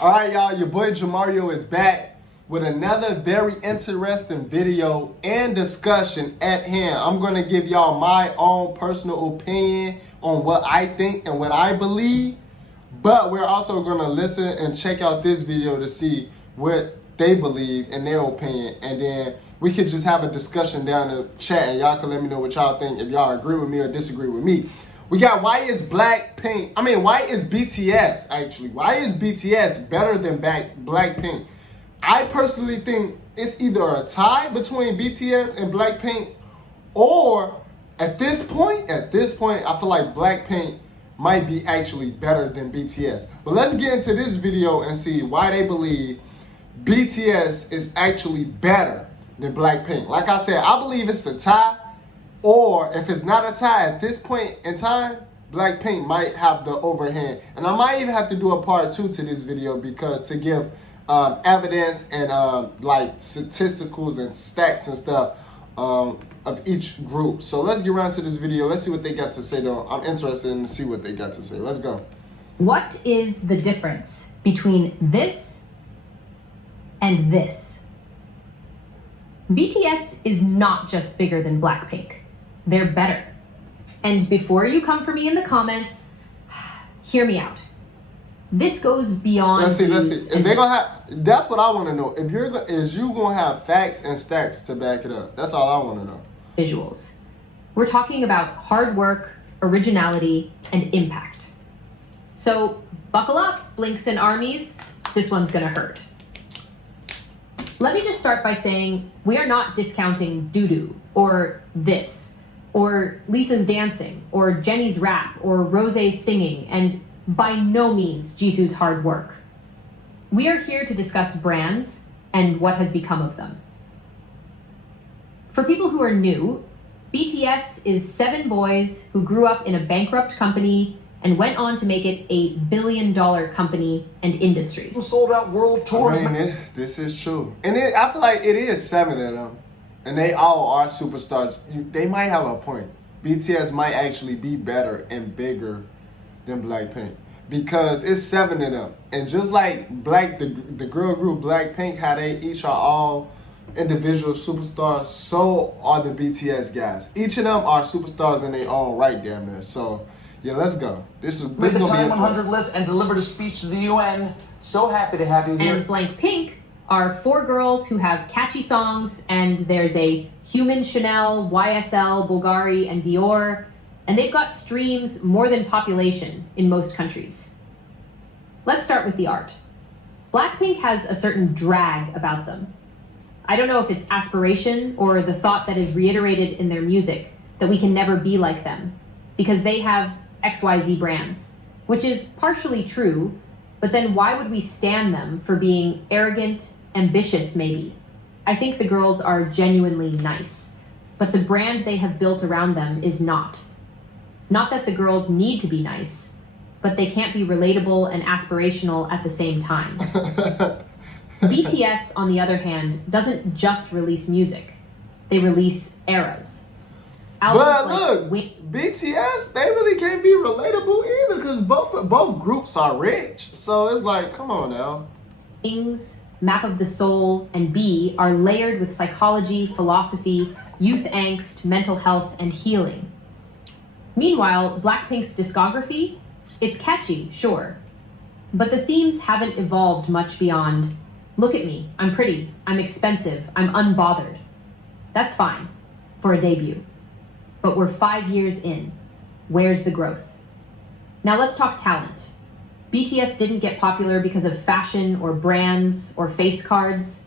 All right, y'all, your boy Jamario is back with another very interesting video and discussion at hand. I'm going to give y'all my own personal opinion on what I think and what I believe, but we're also going to listen and check out this video to see what they believe in their opinion, and then we could just have a discussion down the chat and y'all can let me know what y'all think, if y'all agree with me or disagree with me. We got why is BTS actually? Why is BTS better than BLACKPINK? I personally think it's either a tie between BTS and BLACKPINK, or at this point, I feel like BLACKPINK might be actually better than BTS. But let's get into this video and see why they believe BTS is actually better than BLACKPINK. Like I said, I believe it's a tie. Or if it's not a tie at this point in time, BLACKPINK might have the overhand. And I might even have to do a part 2 to this video, because to give evidence and like statisticals and stats and stuff of each group. So let's get around to this video. Let's see what they got to say though. I'm interested in to see what they got to say. Let's go. What is the difference between this and this? BTS is not just bigger than BLACKPINK. They're better. And before you come for me in the comments, hear me out. This goes beyond. Let's see. Is they gonna have? That's what I want to know. If you gonna have facts and stacks to back it up? That's all I want to know. Visuals. We're talking about hard work, originality, and impact. So buckle up, Blinks and Armies. This one's gonna hurt. Let me just start by saying we are not discounting doo-doo or this, or Lisa's dancing, or Jenny's rap, or Rose's singing, and by no means Jisoo's hard work. We are here to discuss brands and what has become of them. For people who are new, BTS is 7 boys who grew up in a bankrupt company and went on to make it a billion-dollar company and industry. Who sold out world tours. I mean, this is true. And I feel like it is 7 of them. And they all are superstars. They might have a point. BTS might actually be better and bigger than BLACKPINK, because it's 7 of them. And just like the girl group BLACKPINK, how they each are all individual superstars, so are the BTS guys. Each of them are superstars in their own right, damn near. So yeah, let's go. This is Made the gonna Time be 100 list and delivered a speech to the UN. So happy to have you here. And BLACKPINK are 4 girls who have catchy songs, and there's a Human, Chanel, YSL, Bulgari, and Dior, and they've got streams more than population in most countries. Let's start with the art. BLACKPINK has a certain drag about them. I don't know if it's aspiration or the thought that is reiterated in their music that we can never be like them, because they have XYZ brands, which is partially true, but then why would we stan them for being arrogant, ambitious maybe? I think the girls are genuinely nice, but the brand they have built around them is not. Not that the girls need to be nice, but they can't be relatable and aspirational at the same time. BTS, on the other hand, doesn't just release music. They release eras. But look, BTS, they really can't be relatable either, because both groups are rich. So it's like, come on now. Things, Map of the Soul, and B are layered with psychology, philosophy, youth angst, mental health, and healing. Meanwhile, BLACKPINK's discography, it's catchy, sure, but the themes haven't evolved much beyond, look at me, I'm pretty, I'm expensive, I'm unbothered. That's fine for a debut. But we're 5 years in. Where's the growth? Now let's talk talent. BTS didn't get popular because of fashion or brands or face cards.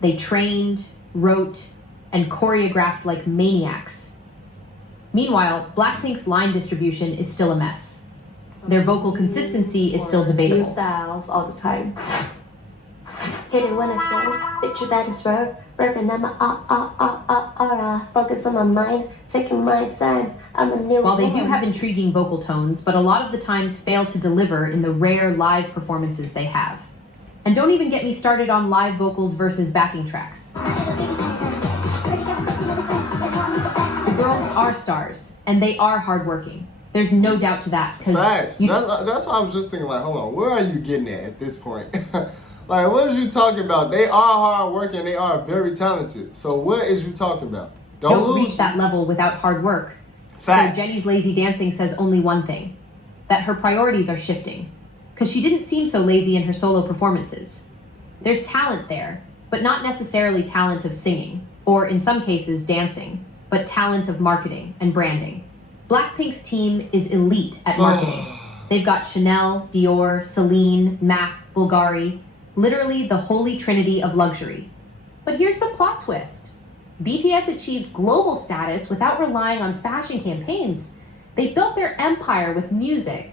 They trained, wrote, and choreographed like maniacs. Meanwhile, BLACKPINK's line distribution is still a mess. Their vocal consistency is still debatable. New styles all the time. Hit it when I sing, picture that is verb. Revving at my aura. Focus on my mind, taking my time. I'm a new While they do have intriguing vocal tones, but a lot of the times fail to deliver in the rare live performances they have. And don't even get me started on live vocals versus backing tracks. The girls are stars, and they are hardworking. There's no doubt to that. Facts. That's why I was just thinking, like, hold on, where are you getting at this point? Like, what are you talking about? They are hard working. They are very talented. So what is you talking about? Don't reach that level without hard work. Facts. So Jenny's lazy dancing says only one thing, that her priorities are shifting. Because she didn't seem so lazy in her solo performances. There's talent there, but not necessarily talent of singing, or in some cases dancing, but talent of marketing and branding. BLACKPINK's team is elite at marketing. They've got Chanel, Dior, Celine, MAC, Bulgari, literally the holy trinity of luxury. But here's the plot twist. BTS achieved global status without relying on fashion campaigns. They built their empire with music.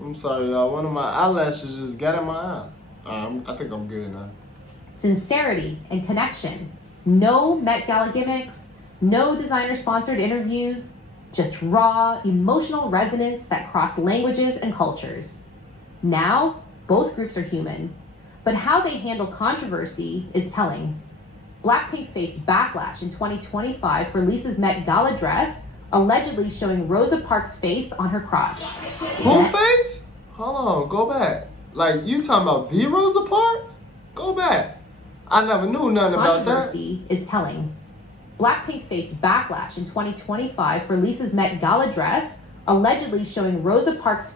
I'm sorry, y'all. One of my eyelashes just got in my eye. I think I'm good now. Sincerity and connection. No Met Gala gimmicks, no designer-sponsored interviews, just raw, emotional resonance that cross languages and cultures. Now, both groups are human, but how they handle controversy is telling. BLACKPINK faced backlash in 2025 for Lisa's Met Gala dress, allegedly showing Rosa Parks' face on her crotch. Who face? Hold on, go back. Like, you talking about the Rosa Parks? Go back. I never knew nothing about that. Controversy is telling. BLACKPINK faced backlash in 2025 for Lisa's Met Gala dress, allegedly showing Rosa Parks'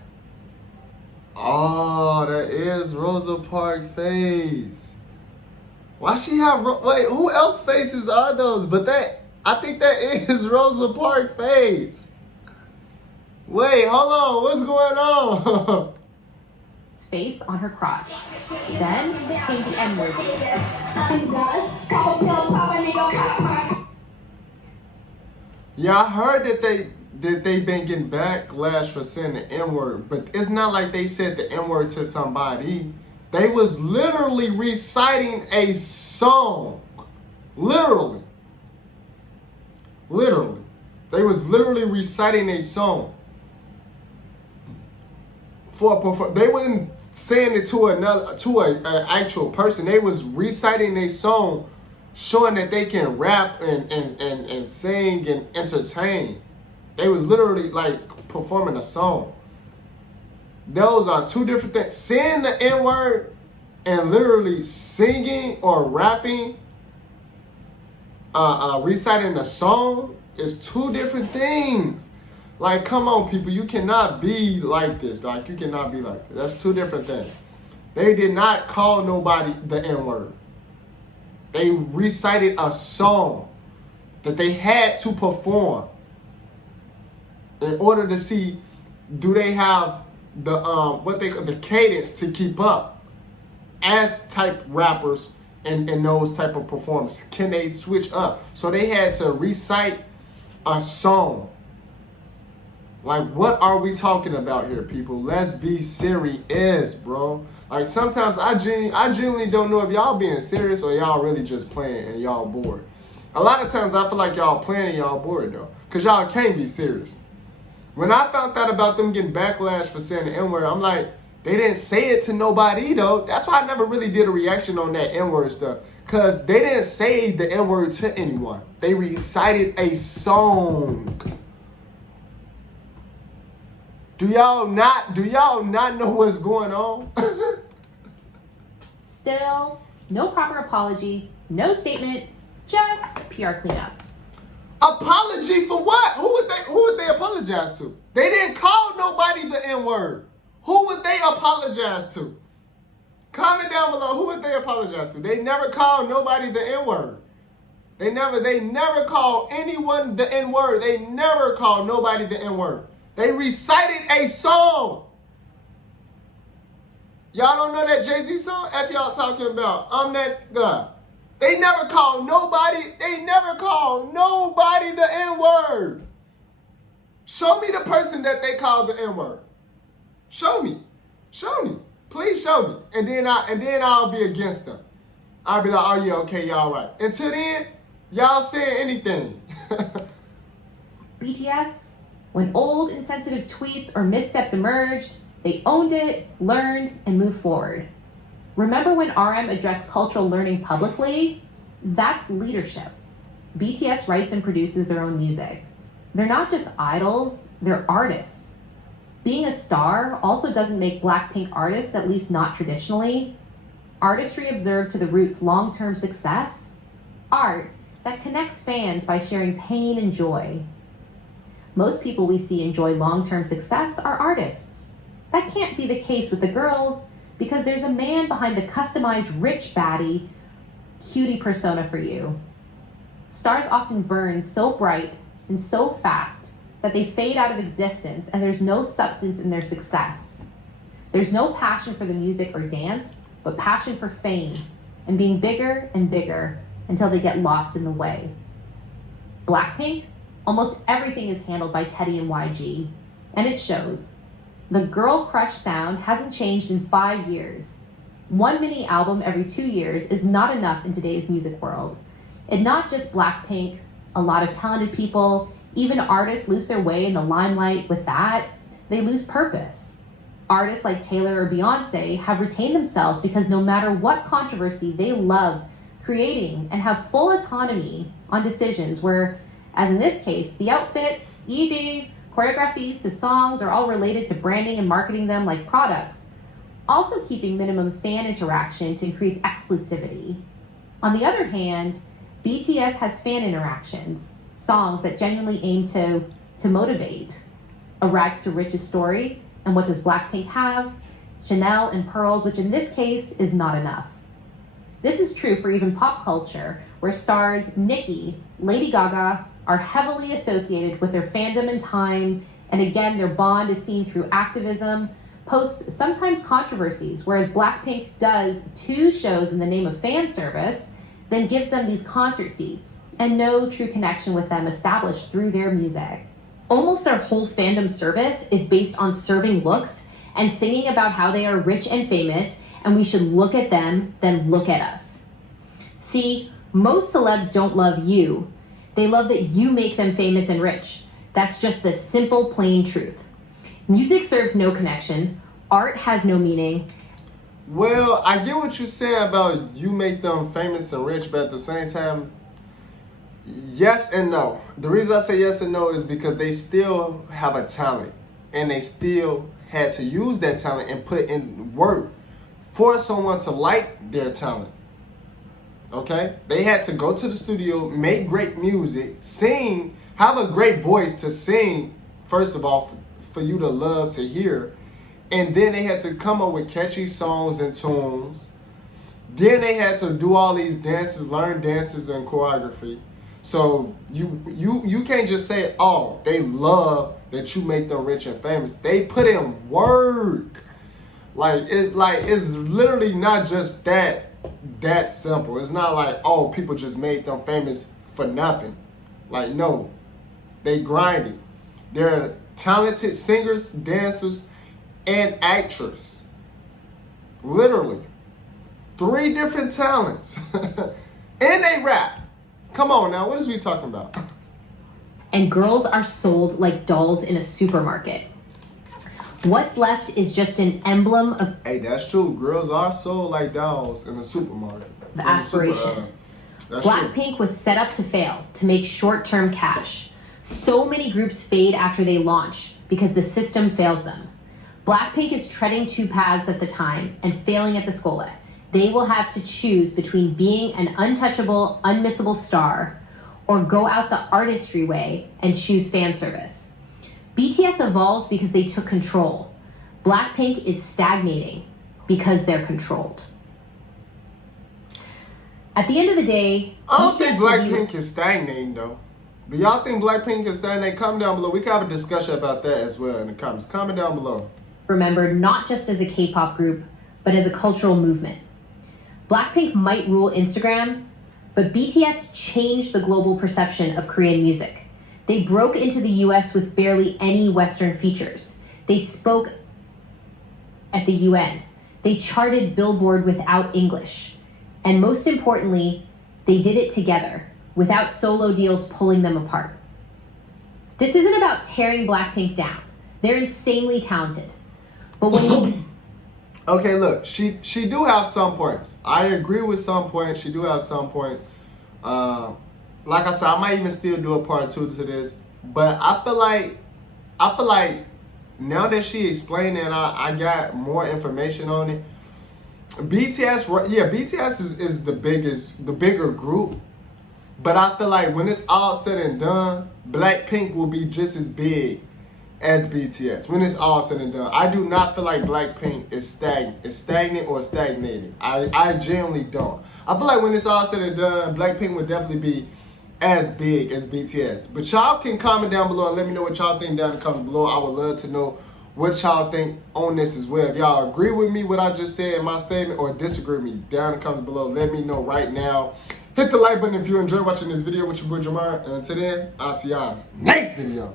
Oh, that is Rosa Parks' face. Why she have wait? Who else faces are those? But I think that is Rosa Parks' face. Wait, hold on. What's going on? face on her crotch. Then came the N-word. Yeah, I heard that they been getting backlash for saying the N-word, but it's not like they said the N-word to somebody. They was literally reciting a song. Literally. They was literally reciting a song. They wasn't saying it to an actual person. They was reciting a song, showing that they can rap and sing and entertain. They was literally like performing a song. Those are two different things. Saying the N-word and literally singing or rapping, reciting a song is two different things. Like, come on, people, you cannot be like this. Like, you cannot be like this. That's two different things. They did not call nobody the N-word. They recited a song that they had to perform in order to see, do they have the the cadence to keep up as type rappers and those type of performances. Can they switch up? So they had to recite a song. Like, what are we talking about here, people? Let's be serious, bro. Like, sometimes I genuinely don't know if y'all being serious or y'all really just playing and y'all bored. A lot of times I feel like y'all playing and y'all bored, though, because y'all can't be serious. When I found out about them getting backlash for saying the N-word, I'm like, they didn't say it to nobody, though. That's why I never really did a reaction on that N-word stuff, because they didn't say the N-word to anyone. They recited a song. Do y'all not know what's going on? Still, no proper apology, no statement, just PR cleanup. Apology for what? Who would they apologize to? They didn't call nobody the N-word. Who would they apologize to? Comment down below. Who would they apologize to? They never called nobody the N-word. They never called anyone the N-word. They never called nobody the N-word. They recited a song. Y'all don't know that Jay-Z song? F y'all talking about. I'm that guy. They never called nobody the N-word. Show me the person that they called the N-word. Show me. Please show me. And then I'll be against them. I'll be like, oh yeah, okay, y'all right. Until then, y'all saying anything. BTS, when old insensitive tweets or missteps emerged, they owned it, learned, and moved forward. Remember when RM addressed cultural learning publicly? That's leadership. BTS writes and produces their own music. They're not just idols, they're artists. Being a star also doesn't make Blackpink artists, at least not traditionally. Artistry observed to the roots long-term success. Art that connects fans by sharing pain and joy. Most people we see enjoy long-term success are artists. That can't be the case with the girls because there's a man behind the customized rich baddie, cutie persona for you. Stars often burn so bright and so fast that they fade out of existence and there's no substance in their success. There's no passion for the music or dance, but passion for fame and being bigger and bigger until they get lost in the way. Blackpink, almost everything is handled by Teddy and YG, and it shows. The girl crush sound hasn't changed in 5 years. One mini album every 2 years is not enough in today's music world. And not just Blackpink, a lot of talented people, even artists lose their way in the limelight with that. They lose purpose. Artists like Taylor or Beyonce have retained themselves because no matter what controversy, they love creating and have full autonomy on decisions where, as in this case, the outfits, e.g., choreographies to songs are all related to branding and marketing them like products, also keeping minimum fan interaction to increase exclusivity. On the other hand, BTS has fan interactions, songs that genuinely aim to motivate. A rags to riches story, and what does Blackpink have? Chanel and pearls, which in this case is not enough. This is true for even pop culture, where stars Nicki, Lady Gaga are heavily associated with their fandom and time, and again, their bond is seen through activism, posts, sometimes controversies, whereas Blackpink does 2 shows in the name of fan service, then gives them these concert seats, and no true connection with them established through their music. Almost our whole fandom service is based on serving looks and singing about how they are rich and famous, and we should look at them, then look at us. See, most celebs don't love you. They love that you make them famous and rich. That's just the simple, plain truth. Music serves no connection. Art has no meaning. Well, I get what you're saying about you make them famous and rich, but at the same time, yes and no. The reason I say yes and no is because they still have a talent, and they still had to use that talent and put in work for someone to like their talent. Okay? They had to go to the studio, make great music, sing, have a great voice to sing, first of all, for you to love to hear. And then they had to come up with catchy songs and tunes. Then they had to do all these dances, learn dances and choreography. So you can't just say, oh, they love that you make them rich and famous. They put in work. It's literally not just that simple. It's not like, oh, people just made them famous for nothing. Like, no, they grinded. They're talented singers, dancers, and actress. Literally 3 different talents. And they rap. Come on now, what is we talking about? And girls are sold like dolls in a supermarket. What's left is just an emblem of Hey, that's true. Girls are sold like dolls in a supermarket. aspiration. That's Blackpink was set up to fail, to make short-term cash. So many groups fade after they launch because the system fails them. Blackpink is treading 2 paths at the time and failing at the Skola. They will have to choose between being an untouchable, unmissable star or go out the artistry way and choose fan service. BTS evolved because they took control. Blackpink is stagnating because they're controlled. At the end of the day, I don't think Blackpink is stagnating though. Do y'all think Blackpink is stagnating? Comment down below. We can have a discussion about that as well in the comments. Comment down below. Remembered not just as a K-pop group, but as a cultural movement. Blackpink might rule Instagram, but BTS changed the global perception of Korean music. They broke into the US with barely any Western features. They spoke at the UN. They charted Billboard without English. And most importantly, they did it together, without solo deals pulling them apart. This isn't about tearing Blackpink down. They're insanely talented. But when you... Okay, look, she do have some points. I agree with some points. She do have some points. Like I said, I might even still do a part 2 to this. But I feel like now that she explained it and I got more information on it, BTS is the bigger group. But I feel like when it's all said and done, Blackpink will be just as big as BTS. When it's all said and done, I do not feel like Blackpink is stagnant or stagnated. I genuinely don't. I feel like when it's all said and done, Blackpink would definitely be as big as BTS. But y'all can comment down below and let me know what y'all think down in the comments below. I would love to know what y'all think on this as well. If y'all agree with me what I just said in my statement or disagree with me down in the comments below, let me know right now. Hit the like button if you enjoyed watching this video with your boy Jamar. And until then, I'll see y'all next video.